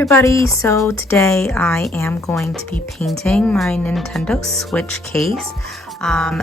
everybody, so today I am going to be painting my Nintendo Switch case.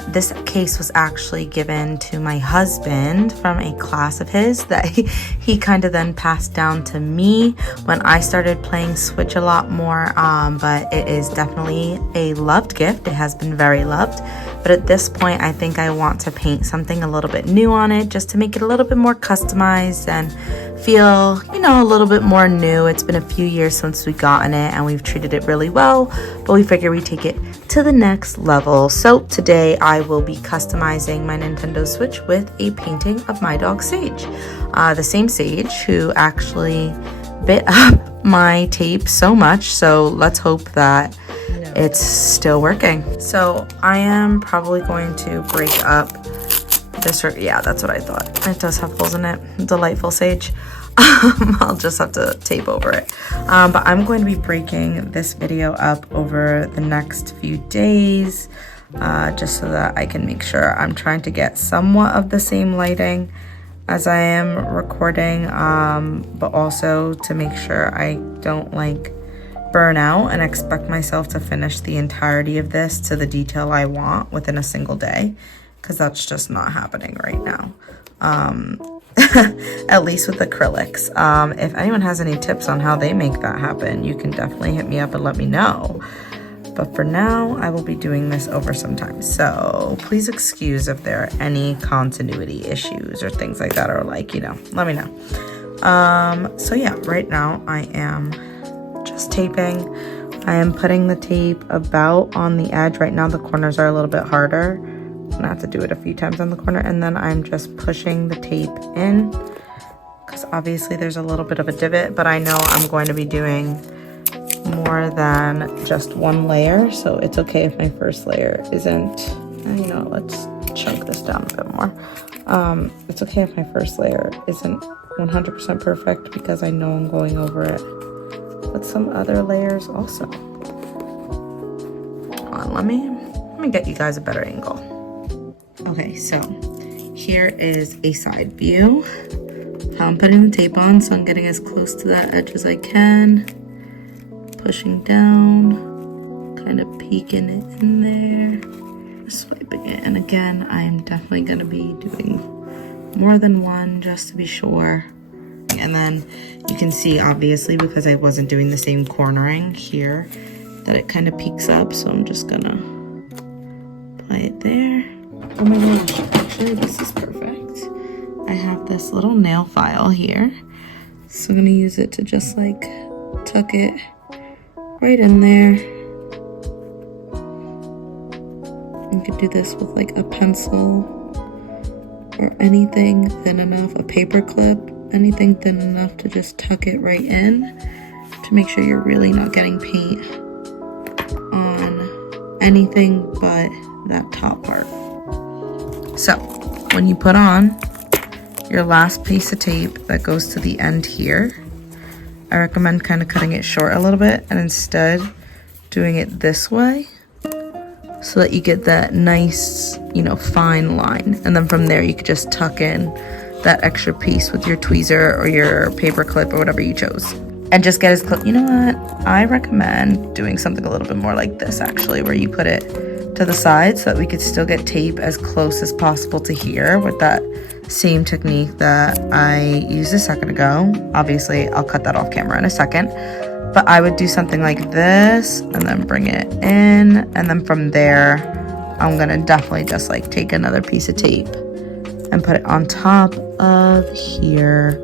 This case was actually given to my husband from a class of his that he kind of then passed down to me when I started playing Switch a lot more, but it is definitely a loved gift. It has been very loved, but at this point I think I want to paint something a little bit new on it just to make it a little bit more customized and feel, you know, a little bit more new. It's been a few years since we've gotten it and we've treated it really well, but we figure we take it to the next level. So today I will be customizing my Nintendo Switch with a painting of my dog Sage, the same Sage who actually bit up my tape so much, so let's hope that it's still working. So I am probably going to break up this, yeah, that's what I thought. It does have holes in it. Delightful Sage. I'll just have to tape over it. But I'm going to be breaking this video up over the next few days, just so that I can make sure I'm trying to get somewhat of the same lighting as I am recording, but also to make sure I don't like burn out and expect myself to finish the entirety of this to the detail I want within a single day, because that's just not happening right now. At least with acrylics. If anyone has any tips on how they make that happen, you can definitely hit me up and let me know. But for now, I will be doing this over some time. So please excuse if there are any continuity issues or things like that, or like, you know, let me know. So yeah, right now I am just taping. I am putting the tape about on the edge. Right now the corners are a little bit harder. I'm gonna have to do it a few times on the corner, and then I'm just pushing the tape in because obviously there's a little bit of a divot, but I know I'm going to be doing more than just one layer, so it's okay if my first layer isn't, you know, let's chunk this down a bit more. It's okay if my first layer isn't 100% perfect because I know I'm going over it with some other layers also. Hold on, let me get you guys a better angle. Okay, so here is a side view. How I'm putting the tape on, so I'm getting as close to that edge as I can. Pushing down, kind of peeking it in there, swiping it. And again, I'm definitely going to be doing more than one just to be sure. And then you can see, obviously, because I wasn't doing the same cornering here, that it kind of peaks up. So I'm just going to apply it there. Oh my gosh, actually this is perfect. I have this little nail file here, so I'm gonna use it to just like tuck it right in there. You could do this with like a pencil or anything thin enough, a paper clip, anything thin enough to just tuck it right in to make sure you're really not getting paint on anything but that top part. So when you put on your last piece of tape that goes to the end here, I recommend kind of cutting it short a little bit and instead doing it this way so that you get that nice, you know, fine line. And then from there you could just tuck in that extra piece with your tweezer or your paper clip or whatever you chose. And just get as close. You know what? I recommend doing something a little bit more like this actually, where you put it to the side so that we could still get tape as close as possible to here with that same technique that I used a second ago. Obviously, I'll cut that off camera in a second, but I would do something like this and then bring it in, and then from there, I'm gonna definitely just like take another piece of tape and put it on top of here.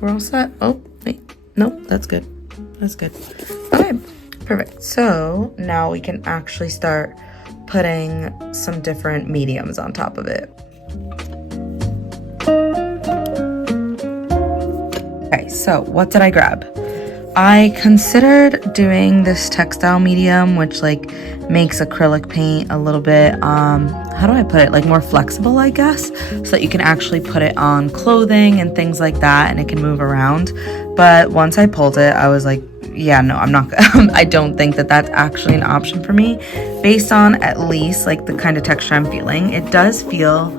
We're all set. Oh, wait. Nope, that's good. That's good. Okay, perfect. So now we can actually start putting some different mediums on top of it. Okay, so what did I grab? I considered doing this textile medium, which like makes acrylic paint a little bit, how do I put it, like more flexible, I guess, so that you can actually put it on clothing and things like that and it can move around. But once I pulled it, I was like, yeah, no, I'm not I don't think that that's actually an option for me based on at least like the kind of texture I'm feeling. It does feel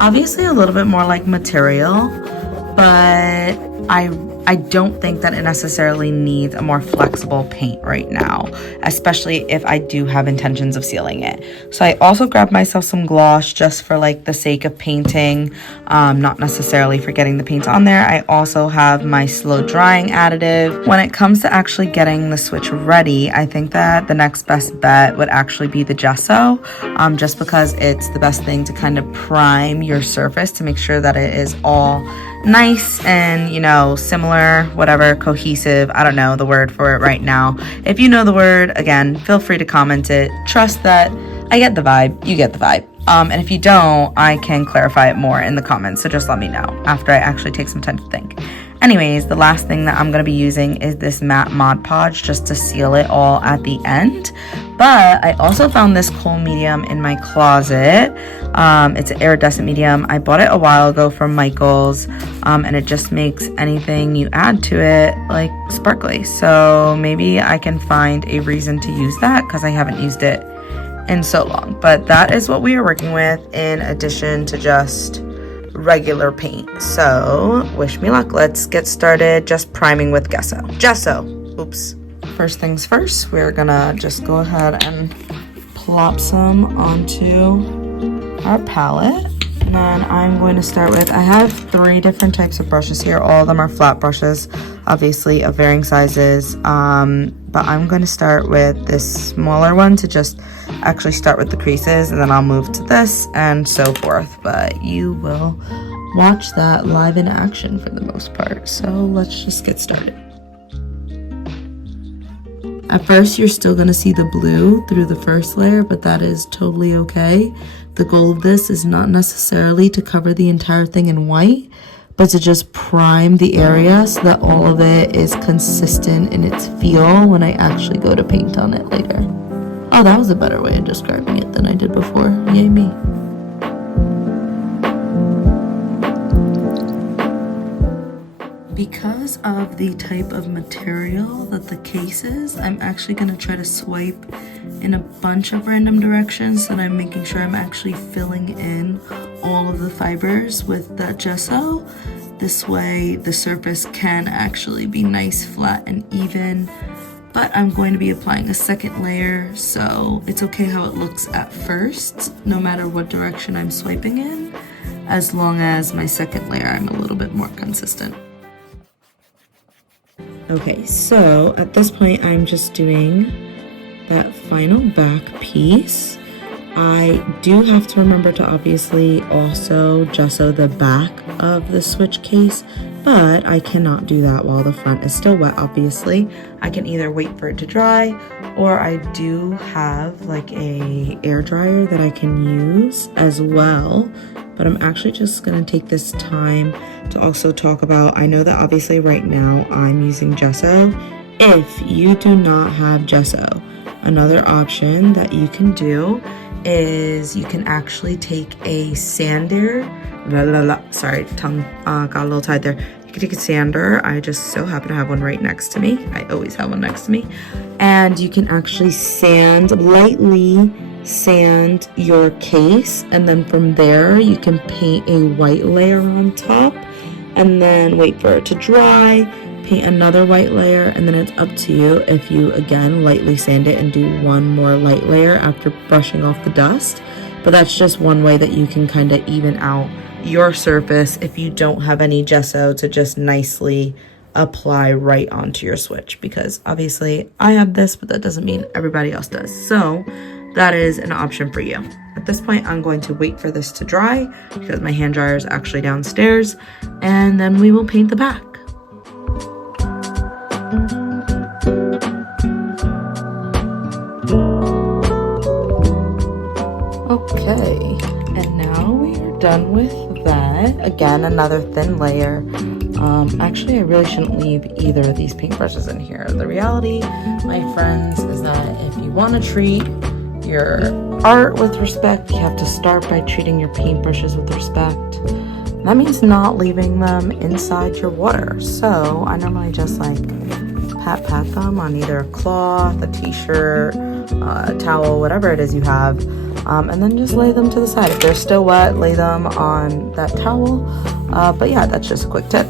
obviously a little bit more like material, but I don't think that it necessarily needs a more flexible paint right now, especially if I do have intentions of sealing it. So I also grabbed myself some gloss just for like the sake of painting, not necessarily for getting the paint on there. I also have my slow drying additive. When it comes to actually getting the switch ready, I think that the next best bet would actually be the gesso, just because it's the best thing to kind of prime your surface to make sure that it is all nice and, you know, similar, whatever, cohesive. I don't know the word for it right now. If you know the word, again, feel free to comment it. Trust that I get the vibe, you get the vibe. And if you don't, I can clarify it more in the comments, so just let me know after I actually take some time to think. Anyways, the last thing that I'm going to be using is this matte Mod Podge just to seal it all at the end. But I also found this kohl medium in my closet. It's an iridescent medium. I bought it a while ago from Michael's, and it just makes anything you add to it like sparkly. So maybe I can find a reason to use that because I haven't used it in so long. But that is what we are working with in addition to just regular paint. So wish me luck. Let's get started just priming with gesso. Oops. First things first, we're gonna just go ahead and plop some onto our palette. And then I'm going to start with, I have 3 different types of brushes here. All of them are flat brushes, obviously of varying sizes. But I'm going to start with this smaller one to just actually start with the creases, and then I'll move to this and so forth. But you will watch that live in action for the most part. So let's just get started. At first, you're still going to see the blue through the first layer, but that is totally okay. The goal of this is not necessarily to cover the entire thing in white, but to just prime the area so that all of it is consistent in its feel when I actually go to paint on it later. Oh, that was a better way of describing it than I did before. Yay me. Because of the type of material that the case is, I'm actually going to try to swipe in a bunch of random directions so that I'm making sure I'm actually filling in all of the fibers with that gesso. This way the surface can actually be nice, flat, and even. But I'm going to be applying a second layer, so it's okay how it looks at first, no matter what direction I'm swiping in, as long as my second layer I'm a little bit more consistent. Okay, so at this point I'm just doing that final back piece. I do have to remember to obviously also gesso the back of the switch case, but I cannot do that while the front is still wet, obviously. I can either wait for it to dry, or I do have like a air dryer that I can use as well. But I'm actually just gonna take this time to also talk about, I know that obviously right now I'm using gesso. If you do not have gesso, another option that you can do is you can actually take a sander, sorry, tongue got a little tied there. You can take a sander. I just so happen to have one right next to me. I always have one next to me. And you can actually lightly sand your case, and then from there you can paint a white layer on top and then wait for it to dry, paint another white layer, and then it's up to you if you again lightly sand it and do one more light layer after brushing off the dust. But that's just one way that you can kind of even out your surface if you don't have any gesso to just nicely apply right onto your switch, because obviously I have this, but that doesn't mean everybody else does. So that is an option for you. At this point, I'm going to wait for this to dry because my hand dryer is actually downstairs, and then we will paint the back. Okay, and now we are done with that. Again, another thin layer. Actually, I really shouldn't leave either of these paintbrushes in here. The reality, my friends, is that if you want to treat your art with respect, you have to start by treating your paintbrushes with respect. That means not leaving them inside your water. So I normally just like pat them on either a cloth, a t-shirt, a towel, whatever it is you have, and then just lay them to the side. If they're still wet, lay them on that towel. But yeah, that's just a quick tip.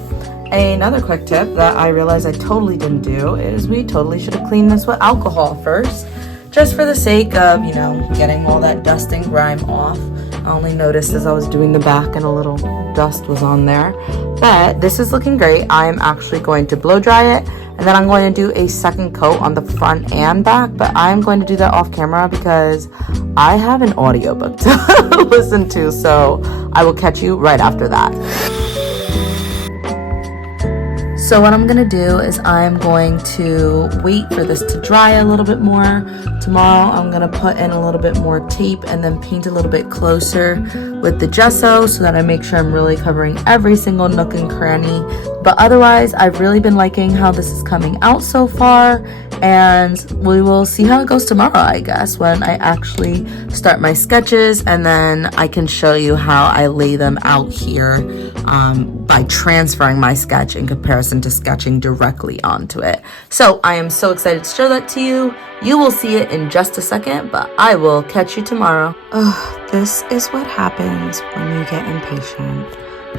Another quick tip that I realized I totally didn't do is we totally should have cleaned this with alcohol first, just for the sake of, you know, getting all that dust and grime off. I only noticed as I was doing the back and a little dust was on there. But this is looking great. I'm actually going to blow dry it, and then I'm going to do a second coat on the front and back, but I'm going to do that off camera because I have an audiobook to listen to, so I will catch you right after that. So what I'm gonna do is I'm going to wait for this to dry a little bit more. Tomorrow I'm gonna put in a little bit more tape and then paint a little bit closer with the gesso so that I make sure I'm really covering every single nook and cranny. But otherwise, I've really been liking how this is coming out so far, and we will see how it goes tomorrow, I guess, when I actually start my sketches, and then I can show you how I lay them out here by transferring my sketch in comparison to sketching directly onto it. So I am so excited to show that to you. You will see it in just a second, but I will catch you tomorrow. This is what happens when you get impatient.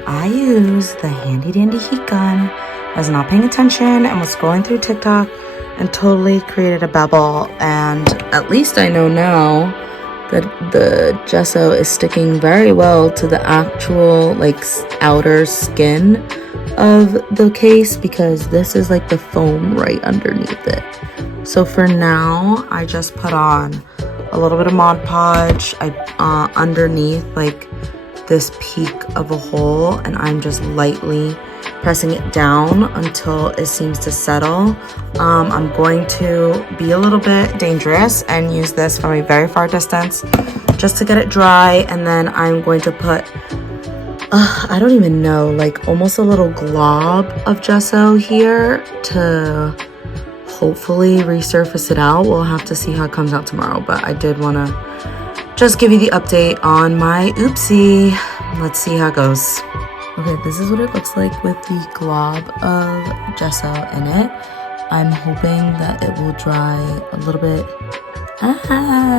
I use the handy dandy heat gun. I was not paying attention and was scrolling through TikTok and totally created a babble. And at least I know now that the gesso is sticking very well to the actual like outer skin of the case, because this is like the foam right underneath it. So for now, I just put on a little bit of Mod Podge underneath like this peak of a hole, and I'm just lightly pressing it down until it seems to settle. I'm going to be a little bit dangerous and use this from a very far distance just to get it dry, and then I'm going to put I don't even know, like almost a little glob of gesso here to hopefully resurface it out. We'll have to see how it comes out tomorrow, but I did want to just give you the update on my oopsie. Let's see how it goes. Okay, this is what it looks like with the glob of gesso in it. I'm hoping that it will dry a little bit.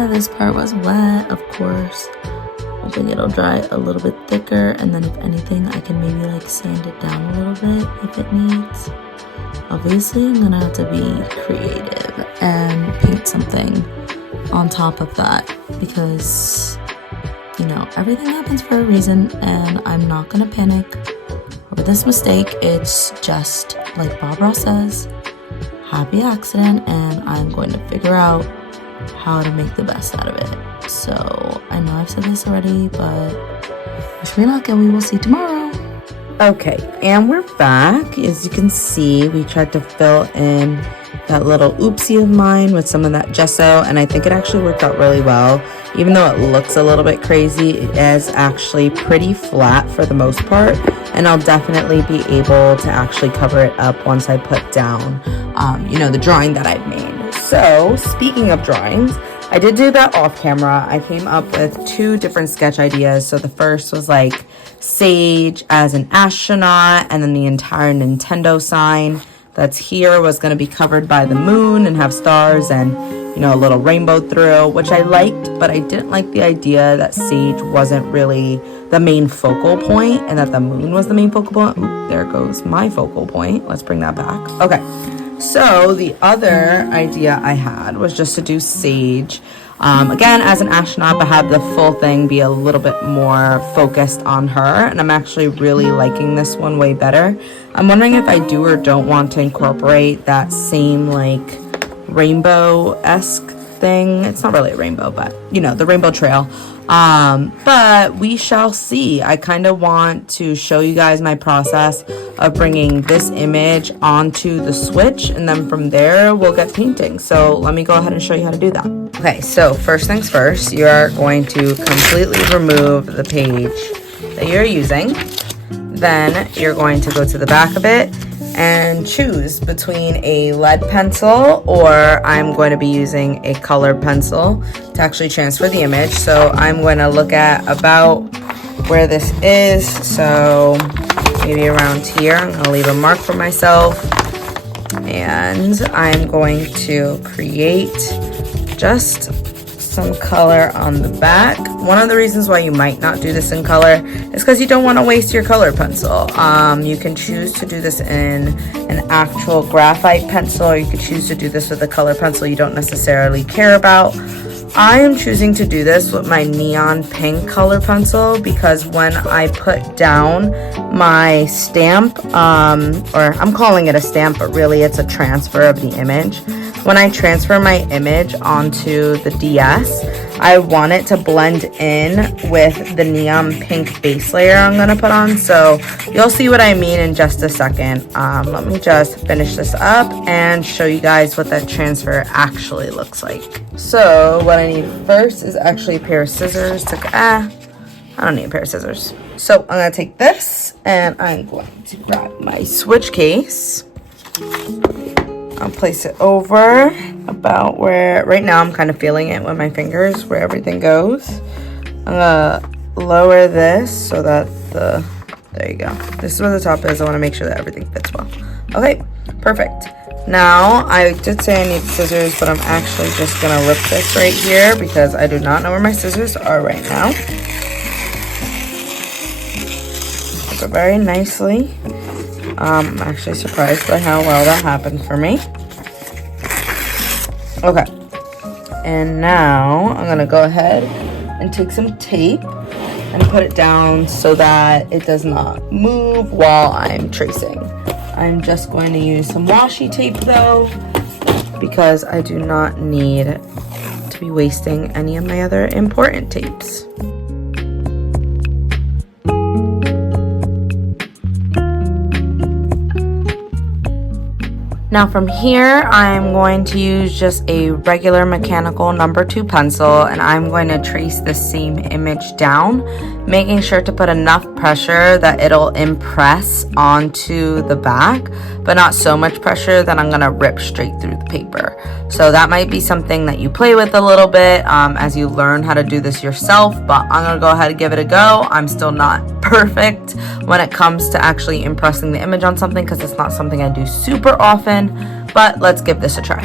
This part was wet, of course. Hoping it'll dry a little bit thicker, and then if anything, I can maybe like sand it down a little bit if it needs. Obviously, I'm gonna have to be creative and paint something on top of that, because you know, everything happens for a reason, and I'm not gonna panic over this mistake. It's just like Bob Ross says, happy accident, and I'm going to figure out how to make the best out of it. So I know I've said this already, but wish me luck, and we will see tomorrow. Okay, and we're back. As you can see, we tried to fill in that little oopsie of mine with some of that gesso, and I think it actually worked out really well. Even though it looks a little bit crazy, it is actually pretty flat for the most part, and I'll definitely be able to actually cover it up once I put down you know, the drawing that I've made. So speaking of drawings, I did do that off camera. I came up with 2 different sketch ideas. So the first was like Sage as an astronaut, and then the entire Nintendo sign that's here was going to be covered by the moon and have stars and, you know, a little rainbow through, which I liked, but I didn't like the idea that Sage wasn't really the main focal point and that the moon was the main focal point. Ooh, there goes my focal point. Let's bring that back. Okay, so the other idea I had was just to do Sage again as an astronaut, but have the full thing be a little bit more focused on her, and I'm actually really liking this one way better. I'm wondering if I do or don't want to incorporate that same like rainbow-esque thing. It's not really a rainbow, but you know, the rainbow trail. But we shall see. I kind of want to show you guys my process of bringing this image onto the Switch, and then from there we'll get painting. So let me go ahead and show you how to do that. Okay, so first things first, you are going to completely remove the page that you're using. Then you're going to go to the back of it and choose between a lead pencil, or I'm going to be using a color pencil to actually transfer the image. So I'm going to look at about where this is, so maybe around here. I'm going to leave a mark for myself, and I'm going to create just some color on the back. One of the reasons why you might not do this in color is because you don't want to waste your color pencil. You can choose to do this in an actual graphite pencil, or you could choose to do this with a color pencil you don't necessarily care about. I am choosing to do this with my neon pink color pencil because when I put down my stamp, or I'm calling it a stamp, but really it's a transfer of the image. When I transfer my image onto the DS, I want it to blend in with the neon pink base layer I'm gonna put on. So you'll see what I mean in just a second. Let me just finish this up and show you guys what that transfer actually looks like. So what I need first is actually a pair of scissors to, I don't need a pair of scissors. So I'm gonna take this and I'm going to grab my switch case. I'll place it over about where, right now I'm kind of feeling it with my fingers, where everything goes. I'm gonna lower this so that there you go. This is where the top is. I wanna make sure that everything fits well. Okay, perfect. Now, I did say I need scissors, but I'm actually just gonna rip this right here because I do not know where my scissors are right now. Rip it very nicely. I'm actually surprised by how well that happened for me. Okay, and now I'm gonna go ahead and take some tape and put it down so that it does not move while I'm tracing. I'm just going to use some washi tape though, because I do not need to be wasting any of my other important tapes. Now from here, I'm going to use just a regular mechanical number 2 pencil, and I'm going to trace the same image down, making sure to put enough pressure that it'll impress onto the back, but not so much pressure that I'm gonna rip straight through the paper. So that might be something that you play with a little bit as you learn how to do this yourself, but I'm gonna go ahead and give it a go. I'm still not perfect when it comes to actually impressing the image on something because it's not something I do super often, but let's give this a try.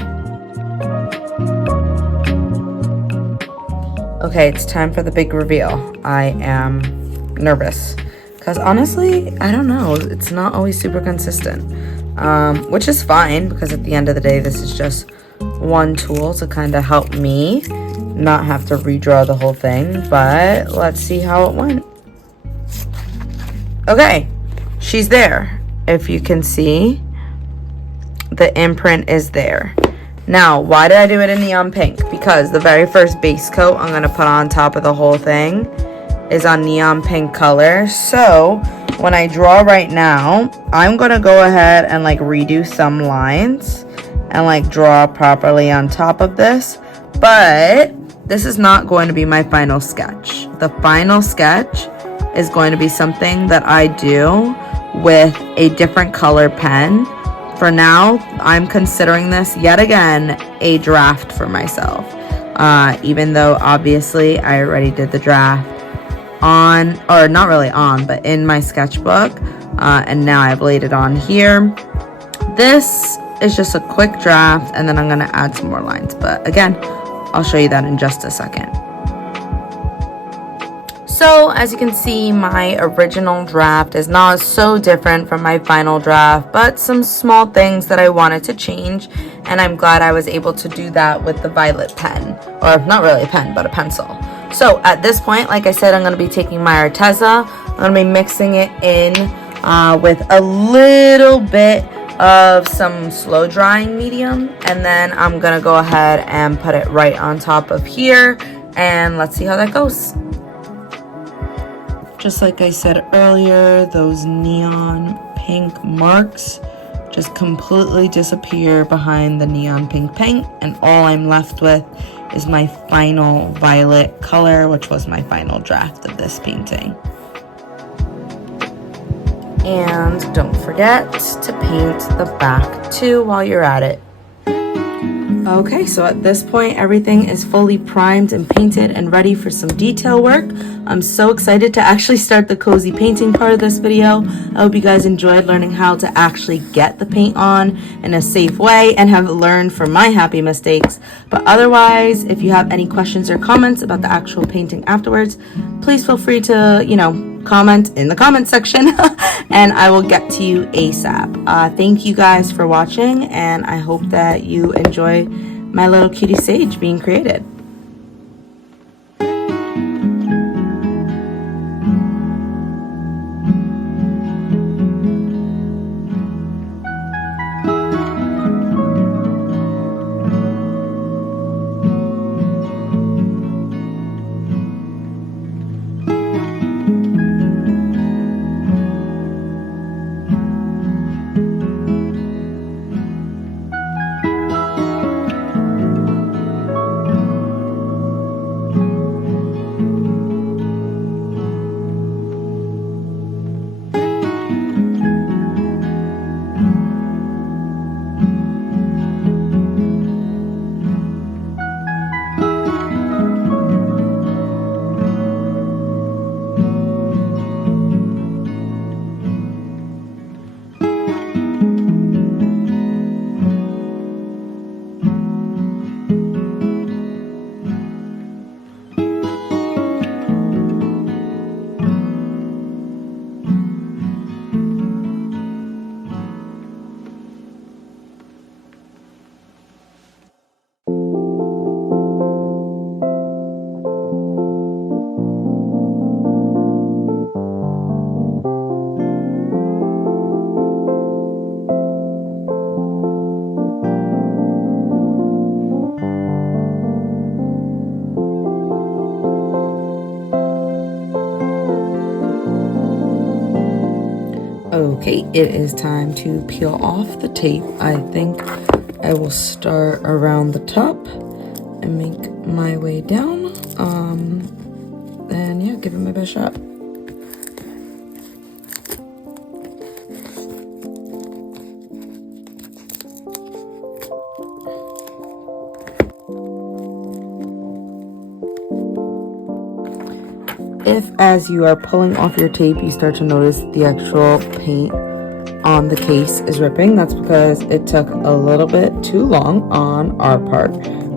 Okay, it's time for the big reveal. I am nervous because honestly, I don't know, it's not always super consistent, which is fine because at the end of the day, this is just one tool to kind of help me not have to redraw the whole thing, but let's see how it went. Okay, she's there. If you can see, the imprint is there. Now, why did I do it in neon pink? Because the very first base coat I'm gonna put on top of the whole thing is on neon pink color. So when I draw right now, I'm gonna go ahead and like redo some lines and like draw properly on top of this. But this is not going to be my final sketch. The final sketch is going to be something that I do with a different color pen. For now, I'm considering this yet again a draft for myself. Even though obviously I already did the draft on, or not really on, but in my sketchbook, and now I've laid it on here. This is just a quick draft, and then I'm gonna add some more lines. But again, I'll show you that in just a second. So as you can see, my original draft is not so different from my final draft, but some small things that I wanted to change, and I'm glad I was able to do that with the violet pen, or not really a pen, but a pencil. So at this point, like I said, I'm going to be taking my Arteza. I'm going to be mixing it in with a little bit of some slow drying medium, and then I'm going to go ahead and put it right on top of here, and let's see how that goes. Just like I said earlier, those neon pink marks just completely disappear behind the neon pink paint, and all I'm left with is my final violet color, which was my final draft of this painting. And don't forget to paint the back too while you're at it. Okay, so at this point, everything is fully primed and painted and ready for some detail work. I'm so excited to actually start the cozy painting part of this video. I hope you guys enjoyed learning how to actually get the paint on in a safe way and have learned from my happy mistakes. But otherwise, if you have any questions or comments about the actual painting afterwards, please feel free to, comment in the comment section and I will get to you ASAP. Thank you guys for watching, and I hope that you enjoy my little cutie sage being created. Okay, it is time to peel off the tape. I think I will start around the top and make my way down. And yeah, give it my best shot. If, as you are pulling off your tape, you start to notice the actual paint on the case is ripping, that's because it took a little bit too long on our part.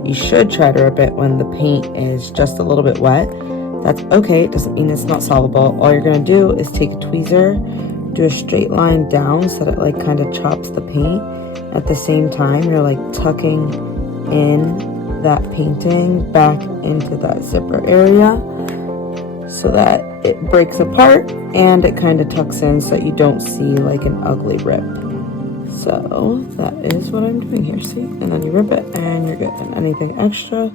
You should try to rip it when the paint is just a little bit wet. That's okay, it doesn't mean it's not solvable. All you're gonna do is take a tweezer, do a straight line down so that it like kind of chops the paint. At the same time, you're like tucking in that painting back into that zipper area, so that it breaks apart and it kind of tucks in so that you don't see like an ugly rip. So that is what I'm doing here, see? And then you rip it and you're good. And anything extra,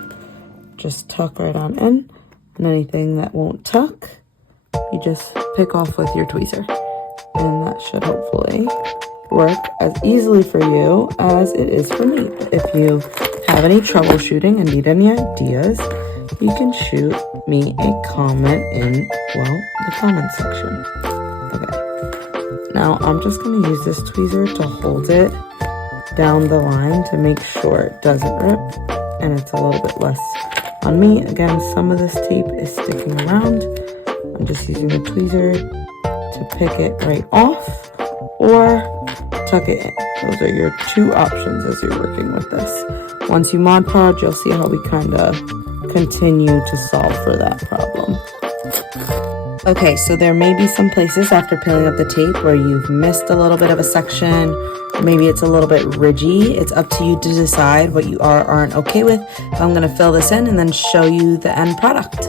just tuck right on in. And anything that won't tuck, you just pick off with your tweezer. And that should hopefully work as easily for you as it is for me. But if you have any troubleshooting and need any ideas, you can shoot me a comment in, well, the comment section. Okay. Now I'm just going to use this tweezer to hold it down the line to make sure it doesn't rip and it's a little bit less on me. Again, some of this tape is sticking around. I'm just using the tweezer to pick it right off or tuck it in. Those are your two options as you're working with this. Once you Mod Podge, you'll see how we kind of continue to solve for that problem. Okay, so there may be some places after peeling up the tape where you've missed a little bit of a section, or maybe it's a little bit ridgy. It's up to you to decide what you are or aren't okay with. I'm going to fill this in and then show you the end product.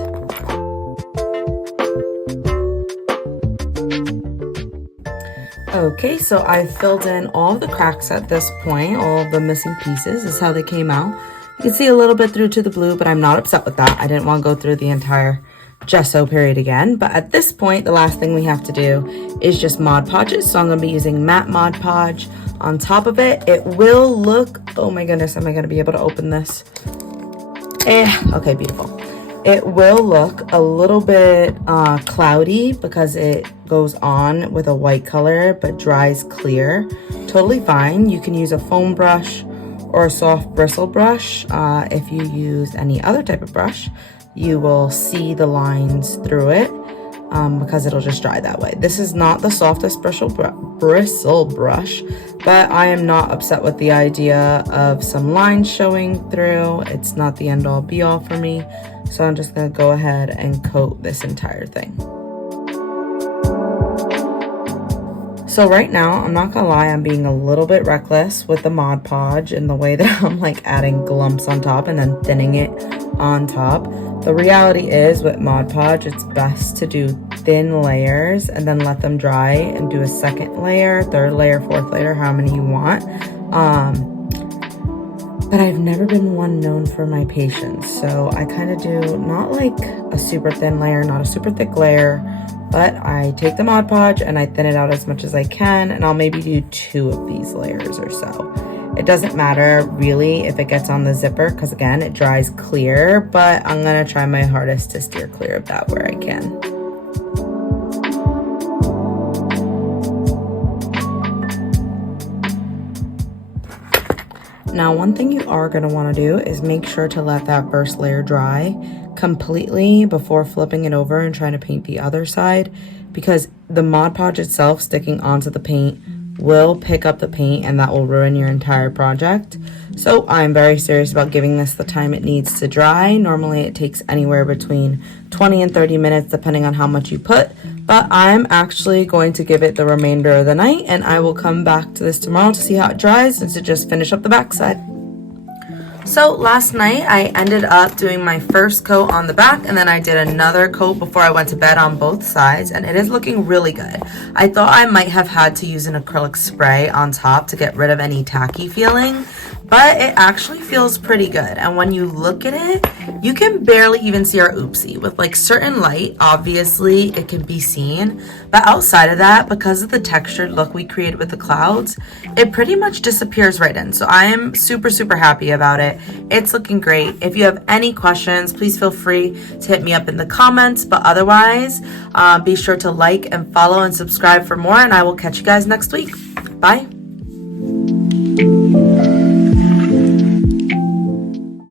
Okay, so I've filled in all of the cracks at this point. All of the missing pieces is how they came out. You can see a little bit through to the blue, but I'm not upset with that. I didn't want to go through the entire gesso period again. But at this point, the last thing we have to do is just Mod Podge it. So I'm going to be using matte Mod Podge on top of it. It will look, oh my goodness, am I going to be able to open this? Okay, beautiful. It will look a little bit cloudy because it goes on with a white color but dries clear. Totally fine. You can use a foam brush or a soft bristle brush. If you use any other type of brush, you will see the lines through it because it'll just dry that way. This is not the softest bristle brush, but I am not upset with the idea of some lines showing through. It's not the end all be all for me. So I'm just gonna go ahead and coat this entire thing. So right now, I'm not gonna lie, I'm being a little bit reckless with the Mod Podge in the way that I'm like adding glumps on top and then thinning it on top. The reality is with Mod Podge, it's best to do thin layers and then let them dry and do a second layer, third layer, fourth layer, how many you want. But I've never been one known for my patience. So I kind of do not like a super thin layer, not a super thick layer, but I take the Mod Podge and I thin it out as much as I can, and I'll maybe do 2 of these layers or so. It doesn't matter really if it gets on the zipper because again, it dries clear, but I'm gonna try my hardest to steer clear of that where I can. Now, one thing you are going to want to do is make sure to let that first layer dry completely before flipping it over and trying to paint the other side, because the Mod Podge itself sticking onto the paint will pick up the paint and that will ruin your entire project. So I'm very serious about giving this the time it needs to dry. Normally it takes anywhere between 20 and 30 minutes depending on how much you put, but I'm actually going to give it the remainder of the night and I will come back to this tomorrow to see how it dries and to just finish up the backside. So last night I ended up doing my first coat on the back and then I did another coat before I went to bed on both sides, and it is looking really good. I thought I might have had to use an acrylic spray on top to get rid of any tacky feeling, but it actually feels pretty good. And when you look at it, you can barely even see our oopsie. With like certain light, obviously it can be seen, but outside of that, because of the textured look we created with the clouds, it pretty much disappears right in. So I am super, super happy about it. It's looking great. If you have any questions, please feel free to hit me up in the comments, but otherwise, be sure to like and follow and subscribe for more, and I will catch you guys next week. Bye.